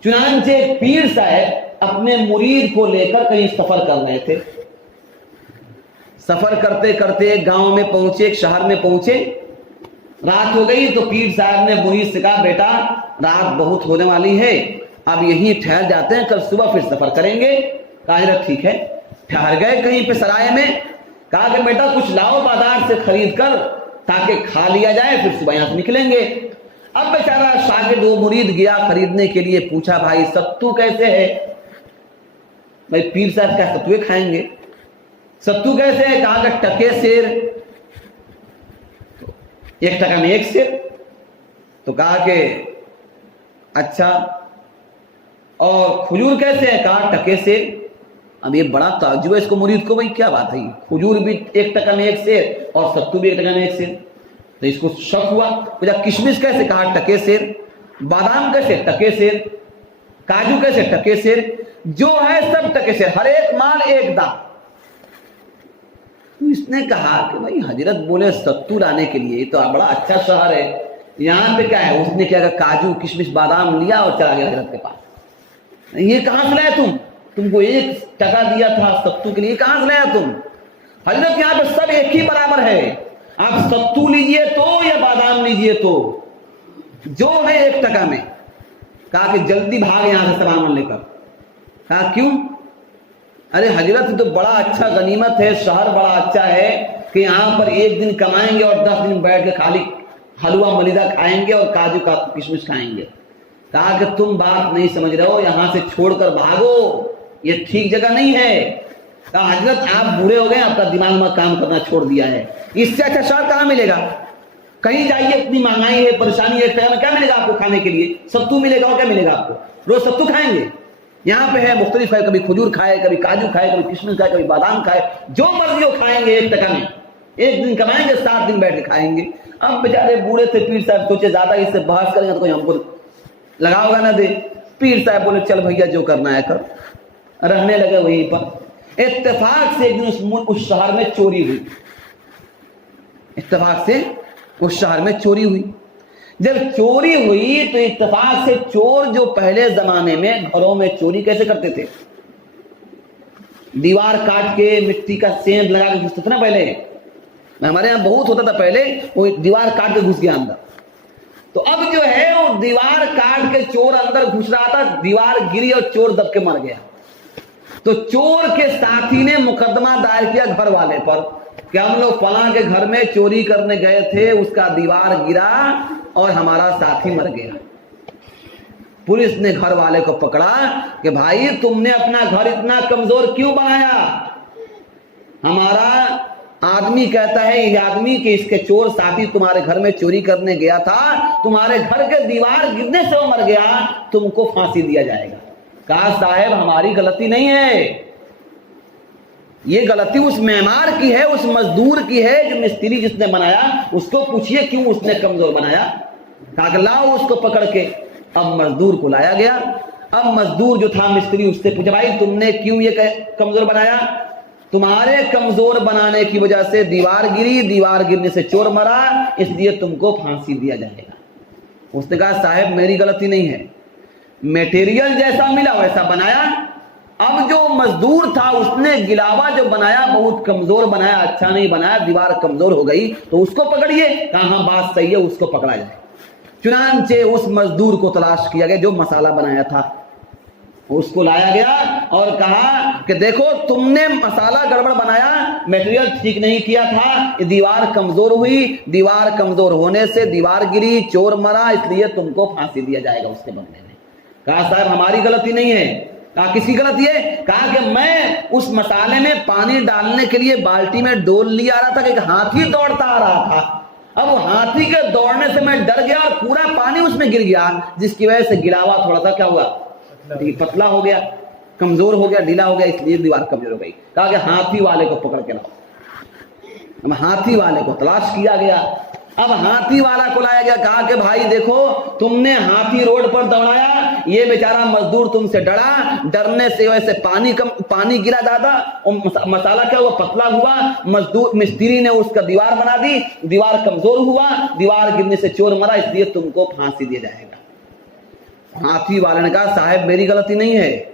چنانچہ ایک پیر صاحب اپنے مرید کو لے کر کہیں سفر کر رہے تھے. سفر کرتے کرتے ایک گاؤں میں پہنچے، ایک شہر میں پہنچے. رات ہو گئی تو پیر صاحب نے مرید سے کہا، بیٹا رات بہت ہونے والی ہے، اب یہیں ٹھہر جاتے ہیں، کل صبح پھر سفر کریں گے. کہا حضرت ٹھیک ہے. ٹھہر گئے کہیں پہ سرائے میں. کہا کہ بیٹا کچھ لاؤ بازار سے خرید کر تاکہ کھا لیا جائے، پھر صبح یہاں سے نکلیں گے. اب بیچارہ شاگرد وہ مرید گیا خریدنے کے لیے. پوچھا بھائی ستو کیسے ہے؟ بھائی پیر صاحب کیا ستوے کھائیں گے؟ ستو کیسے ہے؟ کہا کہ ٹکے سیر، 1 ٹکا میں 1 سیر. تو کہا کہ اچھا، اور کھجور کیسے ہے؟ کہا ٹکے سیر. اب یہ بڑا تعجب ہے اس کو مرید کو، بھائی کیا بات ہے، کھجور بھی 1 ٹکا میں 1 سیر اور ستو بھی 1 ٹکا میں 1 سیر. تو اس کو شک ہوا. کشمش کیسے؟ کہا ٹکے سیر. بادام کیسے؟ ٹکے سیر. کاجو کیسے؟ ٹکے سیر. جو ہے سب ٹکے سیر، ہر ایک مال ایک دام. تو اس نے کہا کہ بھائی حضرت بولے ستو لانے کے لیے، تو بڑا اچھا شہر ہے، یہاں پہ کیا ہے؟ اس نے کیا کہا کاجو کشمش بادام لیا اور چلا گیا حضرت کے پاس. یہ کہاں سے لایا تم کو 1 ٹکا دیا تھا ستو کے لیے، کہاں سے لایا تم؟ حضرت یہاں پہ سب ایک ہی برابر ہے، آپ ستو لیجئے تو یا بادام لیجئے تو، جو ہے 1 ٹکا میں. کہا کہ جلدی بھاگ یہاں سے سامان لے کر. کہا کیوں؟ ارے حضرت تو بڑا اچھا غنیمت ہے، شہر بڑا اچھا ہے کہ یہاں پر 1 دن کمائیں گے اور 10 دن بیٹھ کے خالی حلوہ ملیدہ کھائیں گے اور کاجو کا کشمش کھائیں گے. کہا کہ تم بات نہیں سمجھ رہے ہو، یہاں سے چھوڑ کر بھاگو، یہ ٹھیک جگہ نہیں ہے. کہا حضرت آپ بوڑھے ہو گئے، آپ کا دماغ میں کام کرنا چھوڑ دیا ہے، اس سے اچھا شہر کہاں ملے گا؟ کہیں جائیے، اتنی مہنگائی ہے، پریشانی ہے، کیا ملے گا آپ کو کھانے کے لیے؟ ستو ملے گا. اور کیا ملے گا آپ کو؟ روز ستو کھائیں گے؟ یہاں پہ ہے مختلف ہے، کبھی کھجور کھائے، کبھی کاجو کھائے، کبھی کشمش کھائے، کبھی بادام کھائے، جو مرضی ہو کھائیں گے 1 ٹکا میں. 1 دن کمائیں گے، 7 دن بیٹھ کے کھائیں گے. اب بیچارے بوڑھے تھے، پیر صاحب سوچے زیادہ اس سے بحث کریں گے تو کوئی ہم کو لگا ہوگا نہ دے. پیر صاحب بولے چل بھیا جو کرنا ہے کر. رہنے لگے وہیں پر. اتفاق سے ایک دن اس شہر میں چوری ہوئی. اتفاق سے اس شہر میں چوری ہوئی. جب چوری ہوئی تو اتفاق سے چور جو پہلے زمانے میں گھروں میں چوری کیسے کرتے تھے؟ دیوار کاٹ کے مٹی کا سیند لگا کے گھستے تھے نا پہلے. ہمارے یہاں بہت ہوتا تھا پہلے، وہ دیوار کاٹ کے گھس گیا اندر. تو اب جو ہے وہ دیوار کاٹ کے چور اندر گھس رہا تھا، دیوار گری اور چور دب کے مر گیا. تو چور کے ساتھی نے مقدمہ دائر کیا گھر والے پر کہ ہم لوگ فلاں کے گھر میں چوری کرنے گئے تھے، اس کا دیوار گرا اور ہمارا ساتھی مر گیا. پولیس نے گھر والے کو پکڑا کہ بھائی تم نے اپنا گھر اتنا کمزور کیوں بنایا؟ ہمارا آدمی کہتا ہے یہ آدمی کہ اس کے چور ساتھی تمہارے گھر میں چوری کرنے گیا تھا، تمہارے گھر کے دیوار گرنے سے وہ مر گیا، تم کو پھانسی دیا جائے گا. کہا صاحب ہماری غلطی نہیں ہے، یہ غلطی اس معمار کی ہے، اس مزدور کی ہے، جو مستری جس نے بنایا اس کو پوچھئے کیوں اس نے کمزور بنایا. کہا کہ لاؤ اس کو پکڑ کے. اب مزدور کو لایا گیا. اب مزدور جو تھا مستری اس سے پوچھا بھائی تم نے کیوں یہ کمزور بنایا؟ تمہارے کمزور بنانے کی وجہ سے دیوار گری، دیوار گرنے سے چور مرا، اس لیے تم کو پھانسی دیا جائے گا. اس نے کہا صاحب میری غلطی نہیں ہے، میٹیریل جیسا ملا ویسا بنایا، اب جو مزدور تھا اس نے گلاوا جو بنایا بہت کمزور بنایا، اچھا نہیں بنایا، دیوار کمزور ہو گئی، تو اس کو پکڑیے، کہاں بات صحیح ہے، اس کو پکڑا جائے۔ چنانچہ اس مزدور کو تلاش کیا گیا جو مسالہ بنایا تھا، اس کو لایا گیا اور کہا کہ دیکھو تم نے مسالہ گڑبڑ بنایا، میٹیریل ٹھیک نہیں کیا تھا، دیوار کمزور ہوئی، دیوار کمزور ہونے سے دیوار گری، چور مرا، اس لیے تم کو پھانسی دیا جائے گا۔ اس کے بدلے میں کہا صاحب ہماری غلطی نہیں ہے۔ کہا کسی غلطی ہے؟ کہا کہ میں اس مسالے میں پانی ڈالنے کے لیے بالٹی میں ڈول لے آ رہا تھا کہ ایک ہاتھی دوڑتا آ رہا تھا، اب وہ ہاتھی کے دوڑنے سے میں ڈر گیا اور پورا پانی اس میں گر گیا، جس کی وجہ سے گلاوا تھوڑا سا کیا ہوا، پتلا ہو گیا، کمزور ہو گیا، ڈھیلا ہو گیا، اس لیے دیوار کمزور ہو گئی۔ کہا کہ ہاتھی والے کو پکڑ کے لاؤ۔ اب ہاتھی والے کو تلاش کیا گیا، اب ہاتھی والا کو لایا گیا، کہا کہ بھائی دیکھو تم نے ہاتھی روڈ پر دوڑایا، یہ بیچارہ مزدور تم سے ڈرا، ڈرنے سے ویسے پانی گرا زیادہ، مسالہ کیا ہوا، پتلا ہوا، مستری نے اس کا دیوار بنا دی، دیوار کمزور ہوا، دیوار گرنے سے چور مرا، اس لیے تم کو پھانسی دیا جائے گا۔ ہاتھی والے نے کہا صاحب میری غلطی نہیں ہے،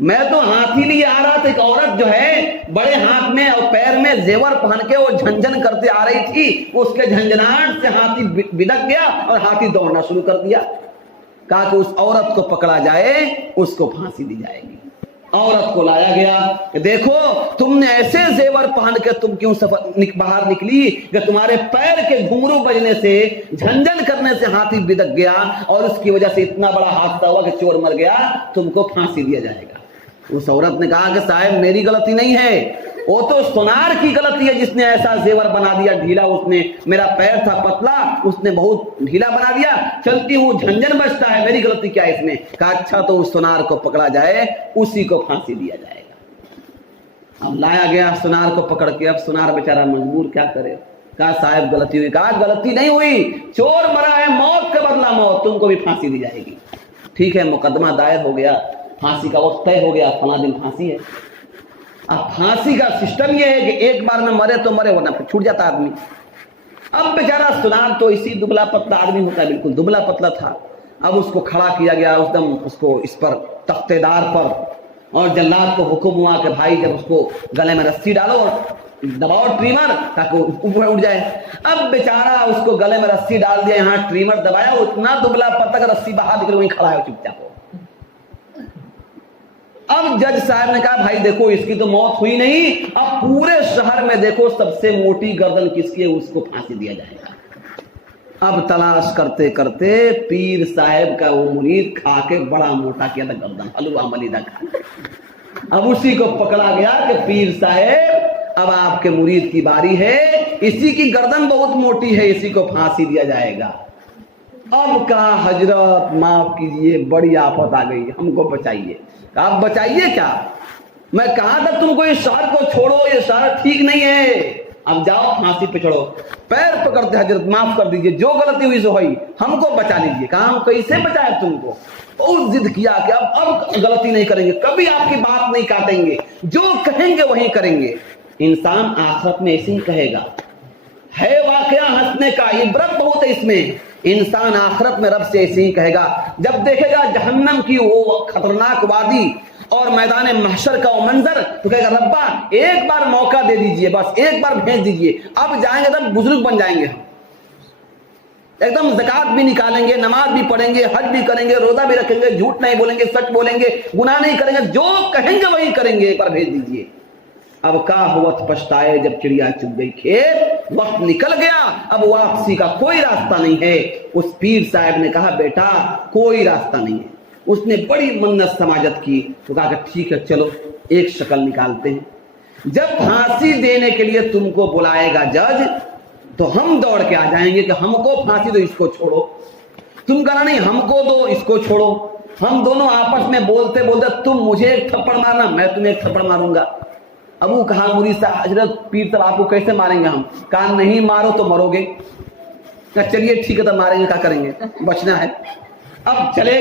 میں تو ہاتھی لیے آ رہا تھا، ایک عورت جو ہے بڑے ہاتھ میں اور پیر میں زیور پہن کے وہ جھنجھن کرتے آ رہی تھی، اس کے جھنجھناہٹ سے ہاتھی بدک گیا اور ہاتھی دوڑنا شروع کر دیا۔ کہا کہ اس عورت کو پکڑا جائے، اس کو پھانسی دی جائے گی۔ عورت کو لایا گیا کہ دیکھو تم نے ایسے زیور پہن کے تم کیوں باہر نکلی کہ تمہارے پیر کے گھنگرو بجنے سے، جھنجھن کرنے سے ہاتھی بدک گیا اور اس کی وجہ سے اتنا بڑا حادثہ ہوا کہ چور مر گیا، تم کو پھانسی دیا جائے گا۔ اس عورت نے کہا کہ صاحب میری غلطی نہیں ہے، وہ تو سونار کی غلطی ہے جس نے ایسا زیور بنا دیا ڈھیلا، اس نے میرا پیر تھا پتلا، اس نے بہت ڈھیلا بنا دیا، چلتی ہوں جھنجھن بجتا ہے، میری غلطی کیا ہے اس میں؟ کہا اچھا تو اس سونار کو پکڑا جائے، اسی کو پھانسی دیا جائے گا۔ اب لایا گیا سونار کو پکڑ کے، اب سونار بیچارہ مجبور کیا کرے؟ کہا صاحب غلطی ہوئی۔ کہا غلطی نہیں ہوئی، چور مرا ہے، موت کا بدلہ موت، تم کو بھی پھانسی دی جائے گی۔ ٹھیک ہے، مقدمہ دائر ہو گیا، پھانسی کا وقت طے ہو گیا، فلاں دن پھانسی ہے۔ اب پھانسی کا سسٹم یہ ہے کہ ایک بار میں مرے تو مرے، ورنہ پھر چھوٹ جاتا آدمی۔ اب بیچارہ سونار تو اسی دبلا پتلا آدمی ہوتا ہے، بالکل دبلا پتلا تھا۔ اب اس کو کھڑا کیا گیا، اس دم اس کو اس پر تختے دار پر، اور جلاد کو حکم ہوا کہ بھائی جب اس کو گلے میں رسی ڈالو اور دباؤ ٹریمر تاکہ اوپر اٹھ جائے۔ اب بیچارہ اس کو گلے میں رسی ڈال دیا، یہاں ٹریمر دبایا، اتنا دبلا پتلا کہ رسی باہر نکل وہیں کھڑا ہے چپ چاپ۔ اب جج صاحب نے کہا بھائی دیکھو اس کی تو موت ہوئی نہیں، اب پورے شہر میں دیکھو سب سے موٹی گردن کس کی ہے، اس کو پھانسی دیا جائے گا۔ اب تلاش کرتے کرتے پیر صاحب کا وہ مرید کھا کے بڑا موٹا کیا تھا گردن، حلوہ ملیدہ کھا، اب اسی کو پکڑا گیا کہ پیر صاحب اب آپ کے مرید کی باری ہے، اسی کی گردن بہت موٹی ہے، اسی کو پھانسی دیا جائے گا۔ اب کہا حضرت معاف کیجئے، بڑی آفت آ گئی، ہم کو بچائیے۔ آپ بچائیے کیا؟ میں کہا تھا تم کو یہ شہر کو چھوڑو، یہ شہر ٹھیک نہیں ہے، اب جاؤ پھانسی پہ چڑھو۔ پیر پکڑتے حضرت معاف کر دیجئے، جو غلطی ہوئی سو ہوئی، ہم کو بچا لیجئے۔ کہا ہم کیسے بچائے تم کو؟ بہت ضد کیا کہ اب غلطی نہیں کریں گے، کبھی آپ کی بات نہیں کاٹیں گے، جو کہیں گے وہی کریں گے۔ انسان آخرت میں ایسے ہی کہے گا، ہے واقعہ ہنسنے کا، عبرت بہت ہے اس میں۔ انسان آخرت میں رب سے ایسے ہی کہے گا، جب دیکھے گا جہنم کی وہ خطرناک وادی اور میدان محشر کا وہ منظر، تو کہے گا ربا ایک بار موقع دے دیجئے، بس ایک بار بھیج دیجئے، اب جائیں گے تب بزرگ بن جائیں گے، ہم ایک دم زکات بھی نکالیں گے، نماز بھی پڑھیں گے، حج بھی کریں گے، روزہ بھی رکھیں گے، جھوٹ نہیں بولیں گے، سچ بولیں گے، گناہ نہیں کریں گے، جو کہیں گے وہی کریں گے، ایک بار بھیج دیجئے۔ اب کا ہوت پچھتائے جب چڑیا چگ گئی کھیت، وقت نکل گیا، اب واپسی کا کوئی راستہ نہیں ہے۔ اس پیر صاحب نے کہا بیٹا کوئی راستہ نہیں ہے۔ اس نے بڑی منت سماجت کی، تو کہا کہ ٹھیک ہے چلو ایک شکل نکالتے ہیں، جب پھانسی دینے کے لیے تم کو بلائے گا جج تو ہم دوڑ کے آ جائیں گے کہ ہم کو پھانسی دو، اس کو چھوڑو۔ تم کہنا نہیں ہم کو دو، اس کو چھوڑو، ہم دونوں آپس میں بولتے بولتے تم مجھے ایک تھپڑ مارنا، میں تمہیں ایک تھپڑ ماروں گا۔ ابو کہا مرید صاحب حضرت پیر صاحب آپ کو کیسے ماریں گے؟ ہم کہا نہیں مارو تو مرو گے۔ چلیے ٹھیک ہے تو ماریں گے، کیا کریں گے، بچنا ہے۔ اب چلے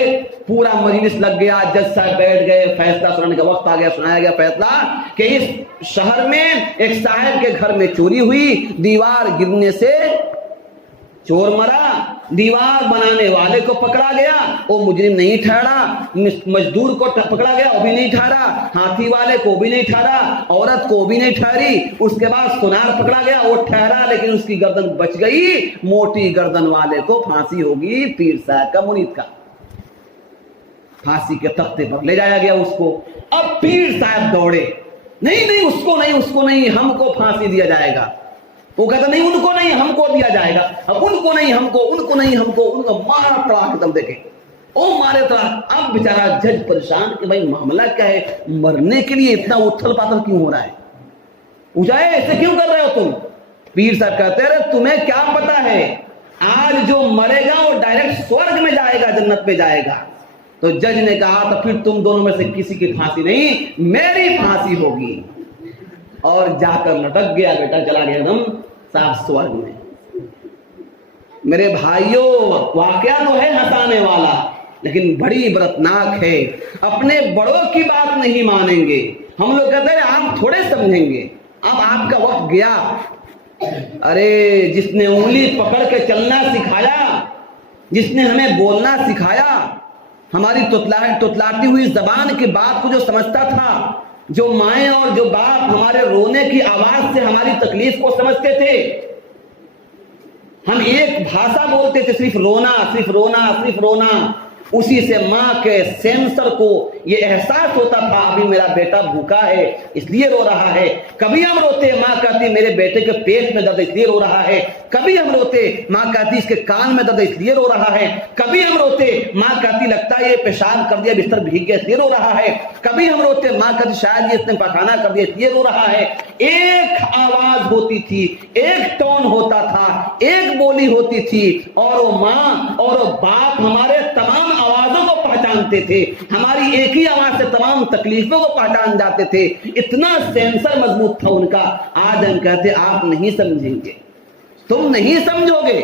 پورا مجلس لگ گیا، جج صاحب بیٹھ گئے، فیصلہ سنانے کا وقت آ گیا۔ سنایا گیا فیصلہ کہ اس شہر میں ایک صاحب کے گھر میں چوری ہوئی، دیوار گرنے سے چور مرا، دیوار بنانے والے کو پکڑا گیا، وہ مجرم نہیں ٹھہرا، مزدور کو پکڑا گیا، وہ بھی نہیں ٹھہرا، ہاتھی والے کو بھی نہیں ٹھہرا، عورت کو بھی نہیں ٹھہری، اس کے بعد سونار پکڑا گیا، وہ ٹھہرا لیکن اس کی گردن بچ گئی، موٹی گردن والے کو پھانسی ہوگی، پیر صاحب کا مرید کا، پھانسی کے تختے پر لے جایا گیا اس کو۔ اب پیر صاحب دوڑے، نہیں نہیں اس کو نہیں، اس کو نہیں، ہم کو پھانسی دیا جائے گا۔ وہ کہتا نہیں ان کو نہیں، ہم کو دیا جائے گا، اب ان کو نہیں ہم کو، ان کو نہیں ہم کو، ان کو مارا تڑا کے تم دیکھیں، او مارے تڑا۔ اب بیچارہ جج پریشان کہ بھائی معاملہ کیا ہے، مرنے کے لیے اتنا اتھل پاتل کیوں ہو رہا ہے، اجائے ایسے کیوں کر رہے ہو تم؟ پیر صاحب کہتے ہیں تمہیں کیا پتا ہے، آج جو مرے گا وہ ڈائریکٹ سورگ میں جائے گا، جنت میں جائے گا۔ تو جج نے کہا تو پھر تم دونوں میں سے کسی کی پھانسی نہیں، میری پھانسی ہوگی، اور جا کر لٹک گیا، بیٹا چلا گیا دم صاف سورگ میں۔ میرے بھائیوں، واقعہ تو ہے ہنسانے والا لیکن بڑی عبرتناک ہے۔ اپنے بڑوں کی بات نہیں مانیں گے، ہم لوگ کہتے ہیں آپ تھوڑے سمجھیں گے، اب آپ کا وقت گیا۔ ارے جس نے انگلی پکڑ کے چلنا سکھایا، جس نے ہمیں بولنا سکھایا، ہماری تتلاتی ہوئی زبان کی بات کو جو سمجھتا تھا، جو مائیں اور جو باپ ہمارے رونے کی آواز سے ہماری تکلیف کو سمجھتے تھے، ہم ایک بھاشا بولتے تھے، صرف رونا صرف رونا صرف رونا، اسی سے ماں کے سینسر کو یہ احساس ہوتا تھا ابھی میرا بیٹا بھوکا ہے اس لیے رو رہا ہے۔ کبھی ہم روتے، ماں کہتی میرے بیٹے کے پیٹ میں درد اس لیے رو رہا ہے۔ کبھی ہم روتے، ماں کہتی اس کے کان میں درد اس لیے رو رہا ہے۔ کبھی ہم روتے، ماں کہتی لگتا ہے یہ پیشاب کر دیا، بستر بھیگ گیا اس لیے رو رہا ہے۔ کبھی ہم روتے، ماں کہتی شاید یہ اس نے پخانہ کر دیا اس لیے رو رہا ہے۔ ایک آواز ہوتی تھی، ایک ٹون ہوتا تھا، ایک بولی ہوتی تھی، اور وہ ماں اور وہ باپ ہمارے تمام آوازوں کو پہچانتے تھے، ہماری ایک ہی آواز سے تمام تکلیفوں کو پہچان جاتے تھے، اتنا سینسر مضبوط تھا ان کا۔ آج ہم کہتے آپ نہیں سمجھیں گے، تم نہیں سمجھو گے،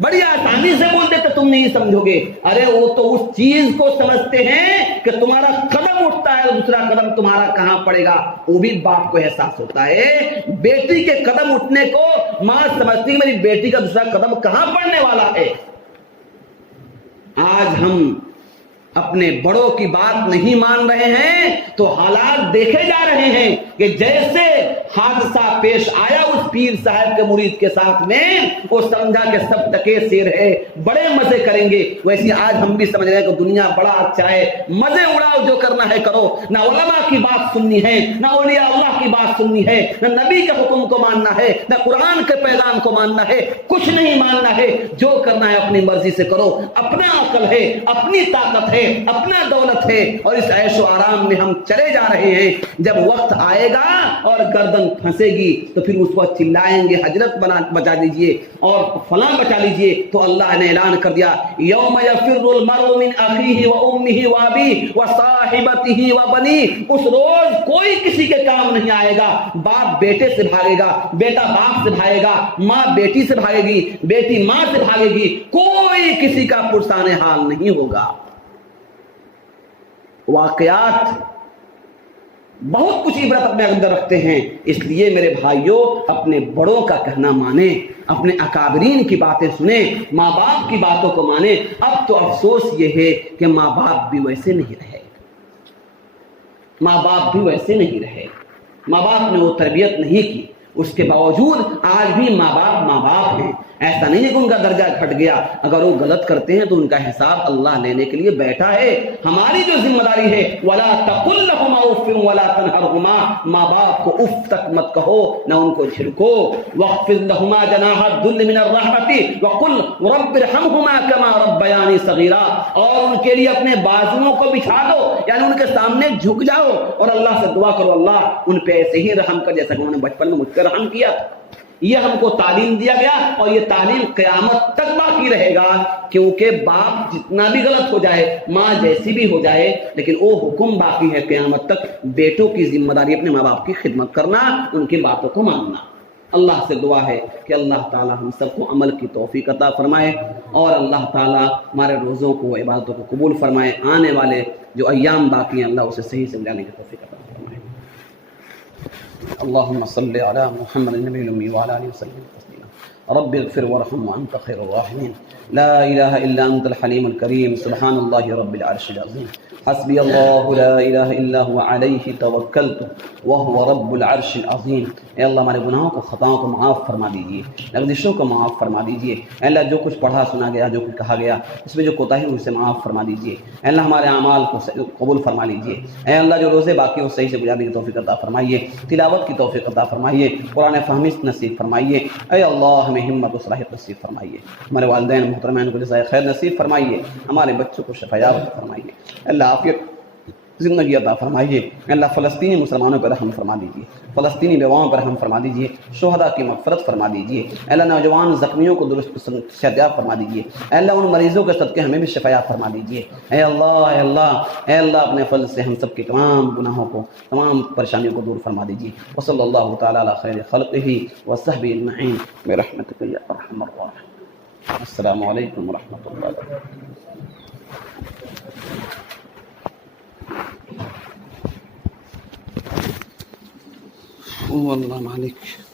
بڑی آسانی سے بولتے تھے تم نہیں سمجھو گے۔ ارے وہ تو اس چیز کو سمجھتے ہیں کہ تمہارا قدم اٹھتا ہے اور دوسرا قدم تمہارا کہاں پڑے گا، وہ بھی باپ کو احساس ہوتا ہے۔ بیٹی کے قدم اٹھنے کو ماں سمجھتی ہے میری بیٹی کا دوسرا قدم کہاں پڑنے والا ہے۔ آج ہم اپنے بڑوں کی بات نہیں مان رہے ہیں تو حالات دیکھے جا رہے ہیں کہ جیسے حادثہ پیش آیا اس پیر صاحب کے مرید کے ساتھ میں، وہ سمجھا کہ سب ٹکے سیر ہے، بڑے مزے کریں گے، ویسے آج ہم بھی سمجھ رہے ہیں کہ دنیا بڑا اچھا ہے، مزے اڑاؤ، جو کرنا ہے کرو، نہ علماء کی بات سننی ہے، نہ اولیاء اللہ کی بات سننی ہے، نہ نبی کے حکم کو ماننا ہے، نہ قرآن کے پیغام کو ماننا ہے، کچھ نہیں ماننا ہے، جو کرنا ہے اپنی مرضی سے کرو، اپنا عقل ہے، اپنی طاقت ہے، اپنا دولت ہے، اور اس عیش و آرام میں ہم چلے جا رہے ہیں۔ جب وقت آئے گا اور گردن پھنسے گی تو پھر اس وقت چلائیں گے حضرت بچا لیجئے اور فلاں بچا لیجئے، تو اللہ نے اعلان کر دیا یوم یفر المرء من اخیہ و امہ و ابیہ و صاحبتہ و بنیہ، اس روز کوئی کسی کے کام نہیں آئے گا، باپ بیٹے سے بھاگے گا، بیٹا باپ سے بھاگے گا، ماں بیٹی سے بھاگے گی، بیٹی ماں سے بھاگے گی، کوئی کسی کا پرسان حال نہیں ہوگا۔ واقعات بہت کچھ عبرت اپنے اندر رکھتے ہیں، اس لیے میرے بھائیوں اپنے بڑوں کا کہنا مانیں، اپنے اکابرین کی باتیں سنیں، ماں باپ کی باتوں کو مانیں۔ اب تو افسوس یہ ہے کہ ماں باپ بھی ویسے نہیں رہے، ماں باپ بھی ویسے نہیں رہے، ماں باپ نے وہ تربیت نہیں کی، اس کے باوجود آج بھی ماں باپ ہیں۔ ایسا نہیں ہے کہ ان کا درجہ گھٹ گیا، اگر وہ غلط کرتے ہیں تو ان کا حساب اللہ لینے کے لیے بیٹھا ہے۔ ہماری جو ذمہ داری ہے وَلَا تَقُلْ لَهُمَا أُفٍّ وَلَا تَنْهَرْهُمَا، ماں باپ کو اف تک مت کہو، نہ ان کو جھڑکو۔ وَاخْفِضْ لَهُمَا جَنَاحَ الذُّلِّ مِنَ الرَّحْمَةِ وَقُلْ رَبِّ ارْحَمْهُمَا كَمَا رَبَّيَانِي صَغِيرًا، اور ان کے لیے اپنے بازوؤں کو بچھا دو، یعنی ان کے سامنے جھک جاؤ اور اللہ سے دعا کرو اللہ ان پہ ایسے ہی رحم کر جیسا کہ انہوں نے بچپن میں مجھ پہ رحم کیا تھا۔ یہ ہم کو تعلیم دیا گیا اور یہ تعلیم قیامت تک باقی رہے گا، کیونکہ باپ جتنا بھی غلط ہو جائے، ماں جیسی بھی ہو جائے، لیکن وہ حکم باقی ہے قیامت تک۔ بیٹوں کی ذمہ داری اپنے ماں باپ کی خدمت کرنا، ان کی باتوں کو ماننا۔ اللہ سے دعا ہے کہ اللہ تعالی ہم سب کو عمل کی توفیق عطا فرمائے، اور اللہ تعالی ہمارے روزوں کو، عبادتوں کو قبول فرمائے، آنے والے جو ایام باقی ہیں اللہ اسے صحیح سمجھانے کی توفیق عطا فرمائے۔ اللهم صل على محمد النبي الأمي وعلى آله وسلم تسليما۔ رب اغفر وارحم وانت خیر الراحمین لا الہ الا انت الحلیم الکریم سبحان اللہ رب العرش العظیم حسبی اللہ لا الہ الا هو علیہ توکلت وهو رب العرش العظیم۔ اے اللہ ہمارے گناہوں کو خطاؤں کو معاف فرما دیجیے، لغزشوں کو معاف فرما دیجیے۔ اے اللہ جو کچھ پڑھا سنا گیا، جو کچھ کہا گیا، اس میں جو کوتاہی ہوئی اسے معاف فرما دیجیے۔ اے اللہ ہمارے اعمال کو قبول فرما لیجیے۔ اے اللہ جو روزے باقی ہو صحیح سے گزارنے کی توفیق عطا فرمائیے، تلاوت کی توفیق عطا فرمائیے، قرآن فہمی نصیب فرمائیے۔ اے اللہ ہمیں ہمت و صلاحیت نصیب فرمائیے، ہمارے والدین محترمین کو جزائے خیر نصیب فرمائیے، ہمارے بچوں کو شفایاب فرمائیے۔ اللہ عافیت زندگی عطا فرمائیے۔ اللہ فلسطینی مسلمانوں پر رحم فرما دیجیے، فلسطینی بیواؤں پر رحم فرما دیجیے، شہداء کی مغفرت فرما دیجیے۔ اللہ نوجوان زخمیوں کو درست صحتیاب فرما دیجیے۔ اللہ ان مریضوں کے صدقے ہمیں بھی شفایاب فرما دیجیے۔ اے اللہ اے اللہ اے اللہ اپنے فضل سے ہم سب کے تمام گناہوں کو، تمام پریشانیوں کو دور فرما دیجیے۔ وصلی اللہ تعالی علی خیر خلقہ وصحبہ اجمعین برحمتک یا ارحم الراحمین۔ السلام علیکم ورحمۃ اللہ وبرکاتہ۔ والله ما عليك.